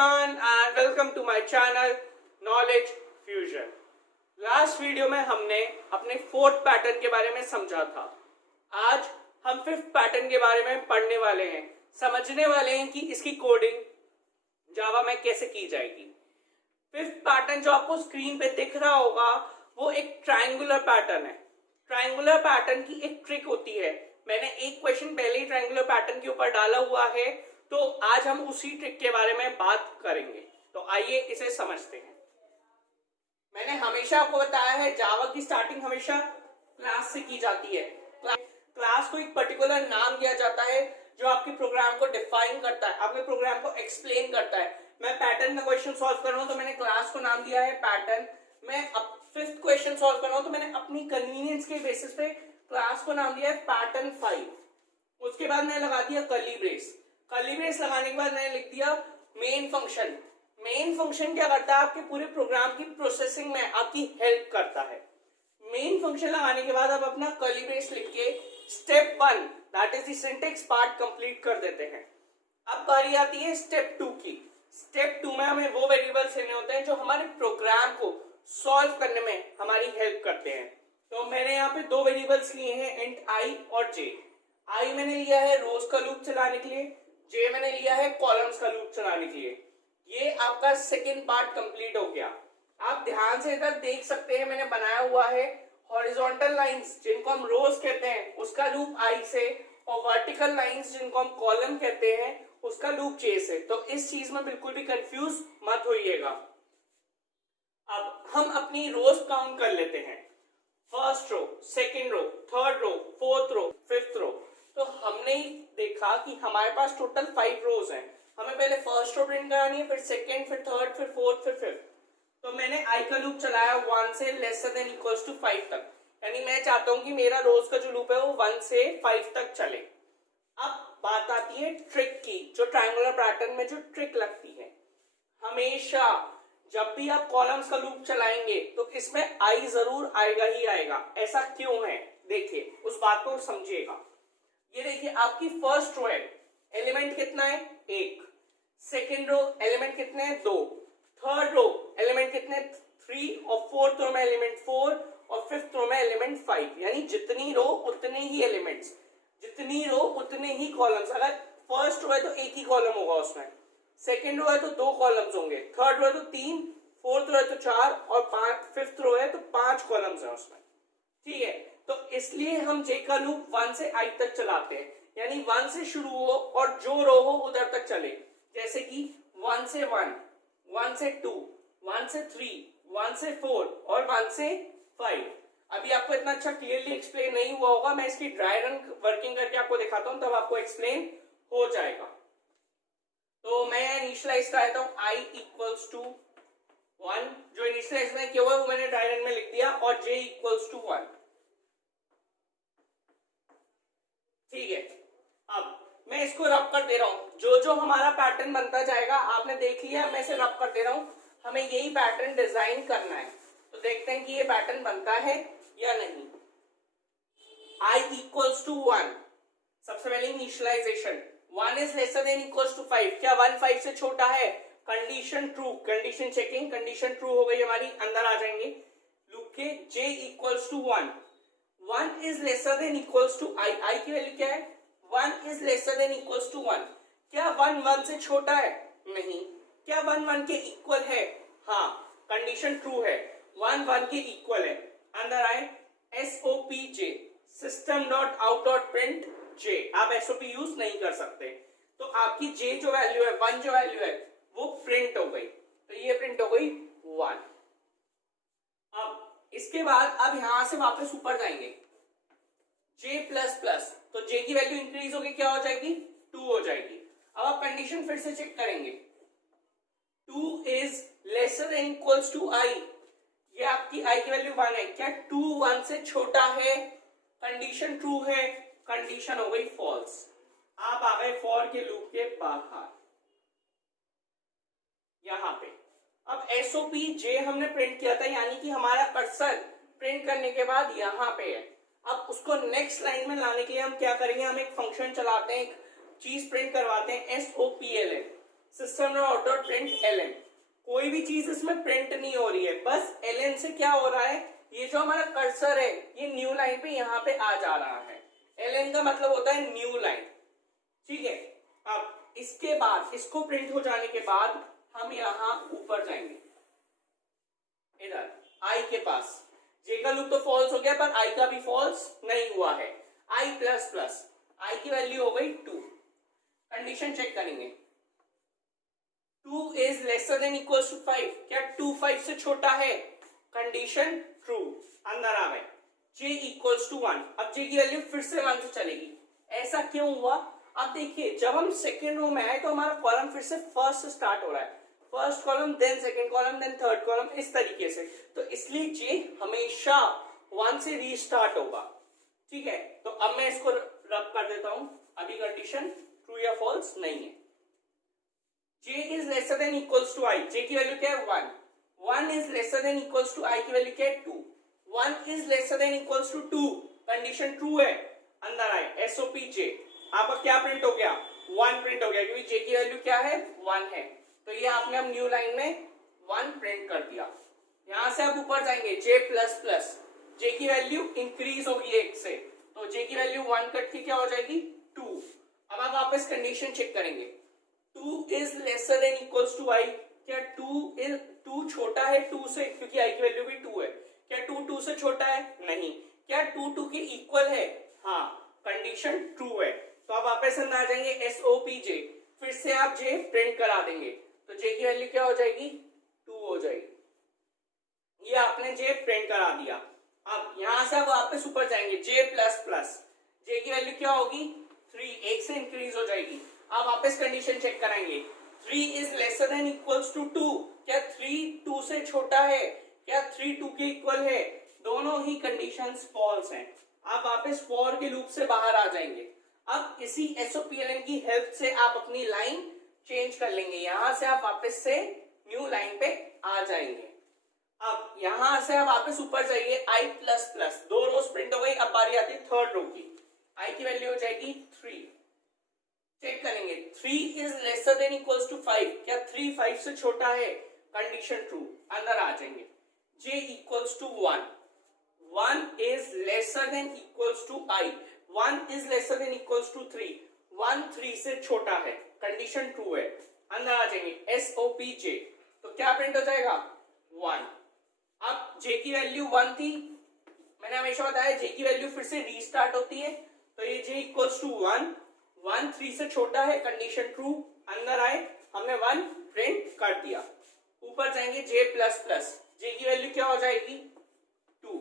everyone and welcome to my channel Knowledge Fusion। Last video में हमने अपने fourth pattern के बारे में समझा था। आज हम फिफ्थ पैटर्न के बारे में पढ़ने वाले हैं, समझने वाले हैं कि इसकी कोडिंग जावा में कैसे की जाएगी। फिफ्थ पैटर्न जो आपको स्क्रीन पे दिख रहा होगा वो एक ट्रायंगुलर पैटर्न है। ट्रायंगुलर पैटर्न की एक ट्रिक होती है, मैंने एक क्वेश्चन पहले ही ट्रायंगुलर पैटर्न के ऊपर डाला हुआ है, तो आज हम उसी ट्रिक के बारे में बात करेंगे। तो आइए इसे समझते हैं। मैंने हमेशा आपको बताया है जावा की स्टार्टिंग हमेशा क्लास से की जाती है। क्लास को एक पर्टिकुलर नाम दिया जाता है जो आपके प्रोग्राम को डिफाइन करता है, आपके प्रोग्राम को एक्सप्लेन करता है। मैं पैटर्न का क्वेश्चन सॉल्व कर रहा हूं तो मैंने क्लास को नाम दिया है पैटर्न। मैं अब फिफ्थ क्वेश्चन सॉल्व कर रहा हूं तो मैंने अपनी कन्वीनियंस के बेसिस पे क्लास को नाम दिया है पैटर्न 5। उसके बाद मैंने लगा दिया कर्ली ब्रेस। कर्ली ब्रेस लगाने के बाद मैंने लिख दिया मेन फंक्शन। मेन फंक्शन क्या करता है, आपके पूरे प्रोग्राम की प्रोसेसिंग में आपकी हेल्प करता है। मेन फंक्शन लगाने के बाद आप अपना कर्ली ब्रेस लिख के step 1 that is the syntax part complete कर देते हैं। अब बारी आती है स्टेप 2 की। स्टेप 2 में हमें वो वेरिएबल्स लेने होते हैं जो हमारे प्रोग्राम को सॉल्व करने में हमारी हेल्प करते हैं। तो मैंने यहाँ पे दो वेरिएबल्स लिए हैं, इंट आई और जे। आई मैंने लिया है रोज का लूप चलाने के लिए, जे मैंने लिया है कॉलम्स का लूप चलाने के लिए। ये आपका सेकेंड पार्ट कंप्लीट हो गया। आप ध्यान से इधर देख सकते हैं, मैंने बनाया हुआ है हॉरिजॉन्टल लाइंस जिनको हम रोज कहते हैं उसका लूप आई से, और वर्टिकल लाइंस जिनको हम कॉलम कहते हैं उसका लूप जे से। तो इस चीज में बिल्कुल भी कंफ्यूज मत होइएगा। अब हम अपनी रोज काउंट कर लेते हैं, first row, second row, third row, fourth row, fifth row. तो हमने देखा कि हमारे पास टोटल 5 रोज हैं। हमें पहले फर्स्ट रो प्रिंट करानी है, फिर सेकेंड, फिर थर्ड, फिर फोर्थ, फिर फिफ्थ। तो मैंने आई का लूप चलाया 1 से लेसर देन इक्वल्स टू 5 तक, यानी मैं चाहता हूं कि मेरा रोज का जो लूप है वो 1 से 5 तक चले। अब बात आती है ट्रिक की, जो ट्रायंगुलर पैटर्न में जो ट्रिक लगती है। हमेशा जब भी आप कॉलम्स का लूप चलाएंगे तो इसमें आई जरूर आएगा ही आएगा। ऐसा क्यों है, देखिए उस बात को समझिएगा। ये देखिए आपकी फर्स्ट रो है, एलिमेंट कितना है 1, सेकेंड रो एलिमेंट कितने हैं 2, थर्ड रो एलिमेंट कितने 3, और फोर्थ रो में एलिमेंट 4, और फिफ्थ रो में एलिमेंट 5। यानी जितनी रो उतने ही एलिमेंट्स, जितनी रो उतने ही कॉलम्स। अगर फर्स्ट रो है तो एक ही कॉलम होगा उसमें, सेकेंड रो है तो 2 कॉलम्स होंगे, थर्ड रो है तो 3, फोर्थ रो है तो 4, और फिफ्थ रो है तो 5 कॉलम्स है उसमें। ठीक है, तो इसलिए हम जे का लूप 1 से आई तक चलाते हैं, यानी 1 से शुरू हो और जो रो हो उधर तक चले। जैसे कि 1 से 1, 1 से 2, 1 से 3, 1 से 4 और 1 से 5। अभी आपको इतना अच्छा क्लियरली एक्सप्लेन नहीं हुआ होगा, मैं इसकी ड्राई रन वर्किंग करके आपको दिखाता हूं तब आपको एक्सप्लेन हो जाएगा। तो मैं इनिशियलाइज कर देता हूं आई इक्वल्स टू 1, जो इनिशियलाइज में किया हुआ है वो मैंने ड्राई रन में लिख दिया, और जे इक्वल्स टू 1। ठीक है, अब मैं इसको रब कर दे रहा हूं, जो जो हमारा पैटर्न बनता जाएगा आपने देख लिया, मैं इसे रब कर दे रहा हूं। हमें यही पैटर्न डिजाइन करना है, तो देखते हैं कि ये पैटर्न बनता है या नहीं। आई इक्वल्स टू 1, सबसे पहले initialization 1 is lesser than equals to 5। क्या 1 5 से छोटा है? Condition true, condition checking, condition true हो गई हमारी, अंदर आ जाएंगे लूप के। J equals to 1, 1 is lesser than equals to i. I की वैल्यू क्या है? 1 is lesser than equals to 1। क्या 1 1 से छोटा है? नहीं। क्या 1 1 के इक्वल है? हाँ, कंडीशन ट्रू है, 1 1 के इक्वल है। अंदर आए SOP j, system dot out dot print j. आप एसओपी यूज नहीं कर सकते, तो आपकी जे जो वैल्यू है 1 जो वैल्यू है वो प्रिंट हो गई, तो ये प्रिंट हो गई 1। अब इसके बाद अब यहां से वापस ऊपर जाएंगे जे प्लस प्लस, तो जे की वैल्यू इंक्रीज होगी, क्या हो जाएगी 2 हो जाएगी। अब आप कंडीशन फिर से चेक करेंगे, 2 is lesser than equals to i. ये आपकी आई की वैल्यू 1 है, क्या 2 1 से छोटा है? कंडीशन ट्रू है, कंडीशन हो गई फॉल्स। आप आ गए फॉर के लूप के बाहर यहां पे। अब एसओपी जे हमने प्रिंट किया था, यानी कि हमारा कर्सर प्रिंट करने के बाद यहां पे है। अब उसको नेक्स्ट लाइन में लाने के लिए हम क्या करेंगे, हम एक फंक्शन चलाते हैं, एक चीज प्रिंट करवाते हैं, SOPLN। System dot dot print ln। कोई भी चीज इसमें प्रिंट नहीं हो रही है, बस ln से क्या हो रहा है, ये जो हमारा कर्सर है ये न्यू लाइन पे यहाँ पे आ जा रहा है। ln का मतलब होता है न्यू लाइन, ठीक है। अब इसके बाद इसको प्रिंट हो जाने के बाद हम यहाँ ऊपर जाएंगे, इधर i के पास। j का लूप तो फॉल्स हो गया, पर i का भी फॉल्स नहीं हुआ है। i प्लस प्लस, i की वैल्यू हो गई 2। कंडीशन चेक करेंगे, 2 is lesser than equal to 5। क्या 2 5 से छोटा है? कंडीशन ट्रू, अंदर आ गए। j equals to 1। अब j की वैल्यू फिर से 1 से चलेगी। ऐसा क्यों हुआ? अब देखिए, जब हम सेकेंड रो में आए तो हमारा कॉलम फिर से फर्स्ट से स्टार्ट हो रहा है, first column then second column then third column, इस तरीके से। तो इसलिए j हमेशा 1 से रीस्टार्ट होगा, ठीक है। तो अब मैं इसको रब कर देता हूं। अभी कंडीशन ट्रू या फॉल्स नहीं है। j is lesser than equals to i, j की वैल्यू क्या है 1। 1 is lesser than equals to i की वैल्यू क्या है 2। 1 is lesser than equals to 2, condition true है, अंदर आए। एसओपी j, आपका क्या प्रिंट हो गया? 1 प्रिंट हो गया, क्योंकि j की वैल्यू क्या है 1 है। तो ये आपने अब न्यू लाइन में 1 प्रिंट कर दिया। यहां से आप ऊपर जाएंगे, j प्लस प्लस, j की वैल्यू इंक्रीज होगी 1 से, तो j की वैल्यू 1 कट के क्या हो जाएगी 2। अब आप वापस कंडीशन चेक करेंगे, 2 is lesser than equals to i। क्या 2 छोटा है 2 से? क्योंकि i की वैल्यू भी 2 है। क्या 2 से छोटा है? नहीं। क्या 2 के इक्वल है? हाँ, कंडीशन ट्रू है। तो आप वापस अंदर आ जाएंगे, एसओपी j, फिर से आप j प्रिंट करा देंगे, तो j की वैल्यू क्या हो जाएगी 2 हो जाएगी। ये आपने j प्रिंट करा दिया। अब यहां से आप वापस ऊपर जाएंगे, j प्लस प्लस, j की वैल्यू क्या होगी 3, 1 से इंक्रीज हो जाएगी। आप वापस कंडीशन चेक कराएंगे, 3 is lesser than equals to 2। क्या 3 2 से छोटा है? क्या 3 2 के इक्वल है? दोनों ही कंडीशंस फॉल्स हैं। आप वापस फॉर के लूप से बाहर आ जाएंगे। अब इसी एसओपीएलएन की हेल्प से आप अपनी लाइन चेंज कर लेंगे। यहां से आप वापस से न्यू लाइन पे आ जाएंगे। अब यहां से आप वापस ऊपर जाइए, i plus plus, 2 rows print हो गई। अब बारी आती है थर्ड रो की, i की वैल्यू हो जाएगी 3। चेक करेंगे, 3 is lesser than equals to 5। क्या 3 5 से छोटा है? कंडीशन ट्रू, अंदर आ जाएंगे। j equals to 1। 1 is lesser than equals to i। 1 is lesser than equals to 3। 1 3 से छोटा है, कंडीशन ट्रू है, अंदर आ जाएंगे। एसओपी j, तो क्या प्रिंट हो जाएगा 1। अब j की वैल्यू 1 थी, मैंने हमेशा बताया j की वैल्यू फिर से रीस्टार्ट होती है, तो ये j इक्वल्स टू 1। 1 3 से छोटा है, कंडीशन ट्रू, अंदर आए, हमने 1 प्रिंट कर दिया। ऊपर जाएंगे, j प्लस प्लस, j की वैल्यू क्या हो जाएगी 2।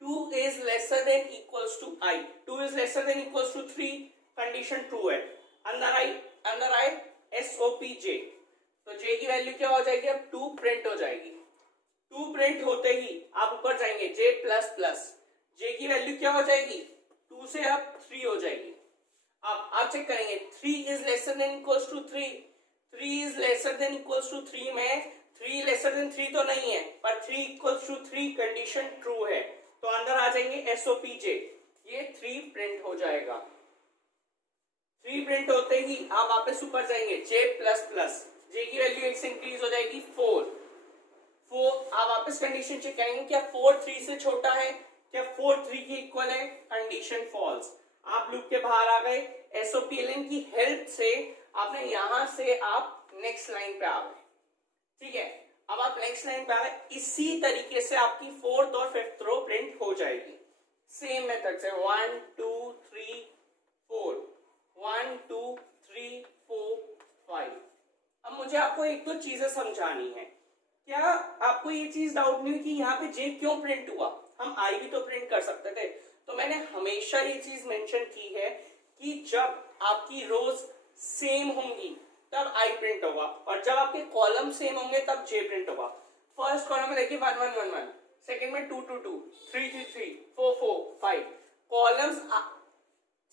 2 is lesser than equals to i। 2 is lesser than equals to 3, condition true है, अंदर आए एसओपी j, तो j की वैल्यू क्या हो जाएगी अब 2 प्रिंट हो जाएगी। 2 प्रिंट होते ही आप ऊपर जाएंगे, j प्लस प्लस, j की वैल्यू क्या हो जाएगी 2 से अब 3 हो जाएगी। अब आप चेक करेंगे, 3 is lesser than equals to 3। 3 is lesser than equals to 3 में 3 लेसर देन 3 तो नहीं है, पर 3 इक्वल्स टू 3, कंडीशन ट्रू है, तो अंदर आ जाएंगे एसओपी j, ये 3 प्रिंट हो जाएगा। 3 प्रिंट होते ही आप वापस ऊपर जाएंगे, j प्लस प्लस, j की वैल्यू 1 से इंक्रीज हो जाएगी 4। आप वापस कंडीशन चेक करेंगे, क्या 4 3 से छोटा है? क्या 4 3 के इक्वल है? Condition false. आप लूप के बाहर आ गए, एसओपीएलएन की हेल्प से आपने यहां से आप नेक्स्ट लाइन पे आ गए, ठीक है। अब आप नेक्स्ट लाइन पे आ गए, इसी तरीके से आपकी 4th और 5th रो प्रिंट हो जाएगी सेम मेथड से। 1 2 3 4, 1 2 3 4 5। अब मुझे आपको एक दो चीजें समझानी है। क्या आपको ये चीज डाउट नहीं हुई कि यहाँ पे j क्यों प्रिंट हुआ? हम i भी तो प्रिंट कर सकते थे। तो मैंने हमेशा ये चीज मेंशन की है कि जब आपकी रोज सेम होंगी तब i प्रिंट होगा, और जब आपके कॉलम सेम होंगे तब j प्रिंट होगा। फर्स्ट कॉलम में देखिए 1 1 1 1, सेकंड में 2 2 2, 3 3 3, 4 4 5। कॉलम्स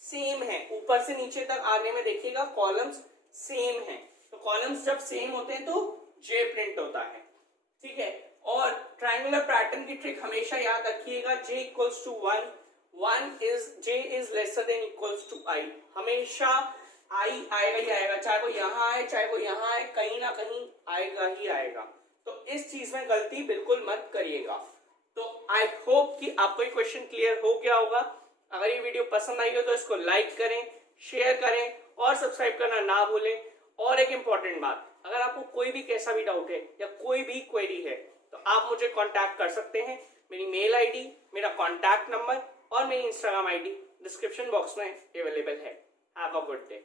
सेम है, ऊपर से नीचे तक आगे में देखिएगा कॉलम्स सेम है। तो कॉलम्स जब सेम होते हैं तो j प्रिंट होता है, ठीक है। और ट्रायंगुलर पैटर्न की ट्रिक हमेशा याद रखिएगा, j equals to 1, j is lesser than equals to i। हमेशा आएगा ही आएगा, चाहे वो यहाँ आए चाहे वो यहाँ आए, कहीं ना कहीं आएगा ही आएगा। तो इस चीज में गलती बिल्कुल मत करिएगा। तो आई होप कि आपको ये क्वेश्चन क्लियर हो गया होगा। अगर ये वीडियो पसंद आई हो तो इसको लाइक करें, शेयर करें और सब्सक्राइब करना ना भूलें। और एक इंपॉर्टेंट बात, अगर आपको कोई भी कैसा भी डाउट है या कोई भी क्वेरी है तो आप मुझे कांटेक्ट कर सकते हैं। मेरी मेल आईडी, मेरा कांटेक्ट नंबर और मेरी इंस्टाग्राम आईडी डिस्क्रिप्शन बॉक्स में अवेलेबल है। Have a good day.